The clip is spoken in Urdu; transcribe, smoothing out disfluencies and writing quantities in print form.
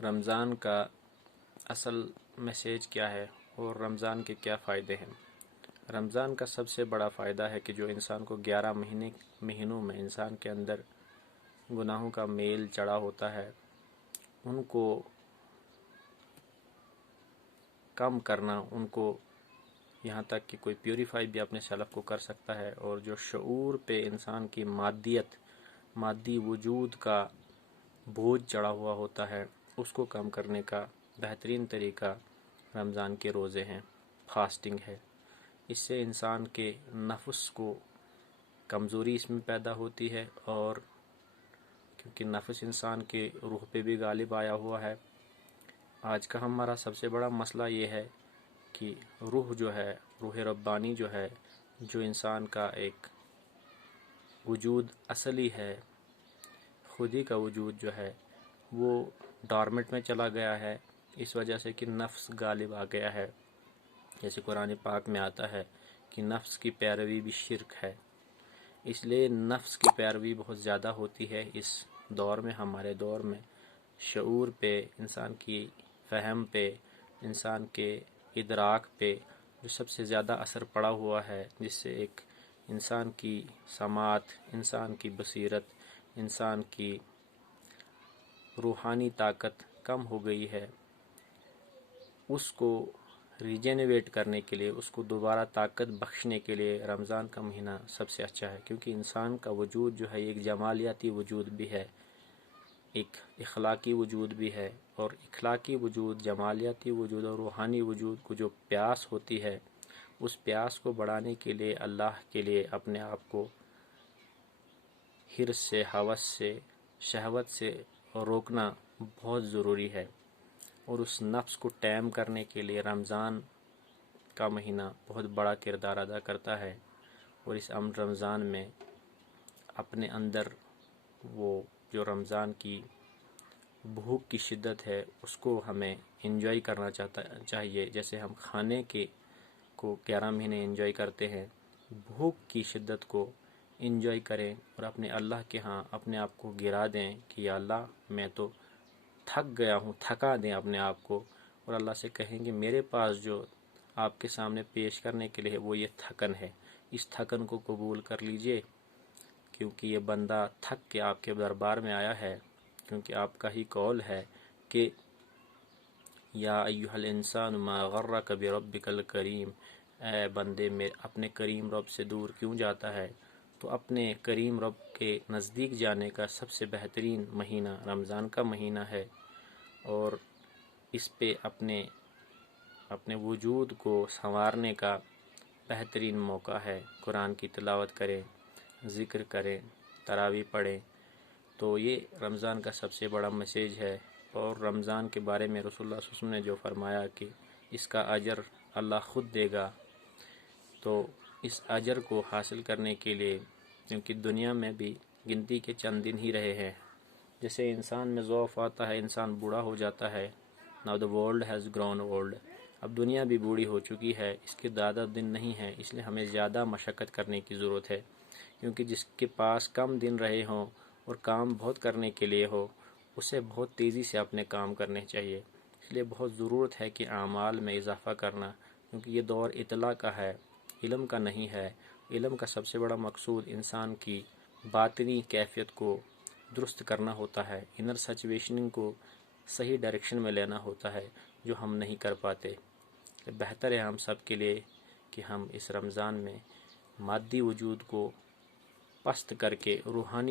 رمضان کا اصل میسیج کیا ہے اور رمضان کے کیا فائدے ہیں؟ رمضان کا سب سے بڑا فائدہ ہے کہ جو انسان کو 11 مہینوں میں انسان کے اندر گناہوں کا میل چڑھا ہوتا ہے ان کو کم کرنا، ان کو یہاں تک کہ کوئی پیوریفائی بھی اپنے سیلف کو کر سکتا ہے، اور جو شعور پہ انسان کی مادی وجود کا بوجھ چڑھا ہوا ہوتا ہے اس کو کم کرنے کا بہترین طریقہ رمضان کے روزے ہیں، فاسٹنگ ہے۔ اس سے انسان کے نفس کو کمزوری اس میں پیدا ہوتی ہے، اور کیونکہ نفس انسان کے روح پہ بھی غالب آیا ہوا ہے۔ آج کا ہمارا سب سے بڑا مسئلہ یہ ہے کہ روح جو ہے، روح ربانی جو ہے، جو انسان کا ایک وجود اصلی ہے، خودی کا وجود جو ہے، وہ ڈارمنٹ میں چلا گیا ہے، اس وجہ سے کہ نفس غالب آ گیا ہے۔ جیسے قرآن پاک میں آتا ہے کہ نفس کی پیروی بھی شرک ہے، اس لیے نفس کی پیروی بہت زیادہ ہوتی ہے اس دور میں، ہمارے دور میں۔ شعور پہ، انسان کی فہم پہ، انسان کے ادراک پہ جو سب سے زیادہ اثر پڑا ہوا ہے، جس سے ایک انسان کی سماعت، انسان کی بصیرت، انسان کی روحانی طاقت کم ہو گئی ہے، اس کو ریجنریٹ کرنے کے لیے، اس کو دوبارہ طاقت بخشنے کے لیے رمضان کا مہینہ سب سے اچھا ہے، کیونکہ انسان کا وجود جو ہے ایک جمالیاتی وجود بھی ہے، ایک اخلاقی وجود بھی ہے، اور اخلاقی وجود، جمالیاتی وجود اور روحانی وجود کو جو پیاس ہوتی ہے، اس پیاس کو بڑھانے کے لیے اللہ کے لیے اپنے آپ کو حرص سے، ہوس سے، شہوت سے روکنا بہت ضروری ہے، اور اس نفس کو ٹیم کرنے کے لیے رمضان کا مہینہ بہت بڑا کردار ادا کرتا ہے۔ اور اس رمضان میں اپنے اندر وہ جو رمضان کی بھوک کی شدت ہے اس کو ہمیں انجوائے کرنا چاہیے، جیسے ہم کھانے کو 11 مہینے انجوائے کرتے ہیں، بھوک کی شدت کو انجوائے کریں، اور اپنے اللہ کے ہاں اپنے آپ کو گرا دیں کہ یا اللہ میں تو تھک گیا ہوں، تھکا دیں اپنے آپ کو، اور اللہ سے کہیں کہ میرے پاس جو آپ کے سامنے پیش کرنے کے لیے وہ یہ تھکن ہے، اس تھکن کو قبول کر لیجئے، کیونکہ یہ بندہ تھک کے آپ کے دربار میں آیا ہے، کیونکہ آپ کا ہی قول ہے کہ یا ایھا الانسان ما غرک بربک الکریم، اے بندے میں اپنے کریم رب سے دور کیوں جاتا ہے؟ تو اپنے کریم رب کے نزدیک جانے کا سب سے بہترین مہینہ رمضان کا مہینہ ہے، اور اس پہ اپنے وجود کو سنوارنے کا بہترین موقع ہے۔ قرآن کی تلاوت کریں، ذکر کریں، تراویح پڑھیں، تو یہ رمضان کا سب سے بڑا میسیج ہے۔ اور رمضان کے بارے میں رسول اللہ صلی اللہ علیہ وسلم نے جو فرمایا کہ اس کا اجر اللہ خود دے گا، تو اس اجر کو حاصل کرنے کے لیے، کیونکہ دنیا میں بھی گنتی کے چند دن ہی رہے ہیں، جیسے انسان میں ضعف آتا ہے، انسان بوڑھا ہو جاتا ہے۔ Now the world has grown old، اب دنیا بھی بوڑھی ہو چکی ہے، اس کے زیادہ دن نہیں ہیں، اس لیے ہمیں زیادہ مشقت کرنے کی ضرورت ہے، کیونکہ جس کے پاس کم دن رہے ہوں اور کام بہت کرنے کے لیے ہو، اسے بہت تیزی سے اپنے کام کرنے چاہیے۔ اس لیے بہت ضرورت ہے کہ اعمال میں اضافہ کرنا، کیونکہ یہ دور اطلاع کا ہے، علم کا نہیں ہے۔ علم کا سب سے بڑا مقصود انسان کی باطنی کیفیت کو درست کرنا ہوتا ہے، انر سچویشننگ کو صحیح ڈائریکشن میں لینا ہوتا ہے، جو ہم نہیں کر پاتے۔ بہتر ہے ہم سب کے لیے کہ ہم اس رمضان میں مادی وجود کو پست کر کے روحانی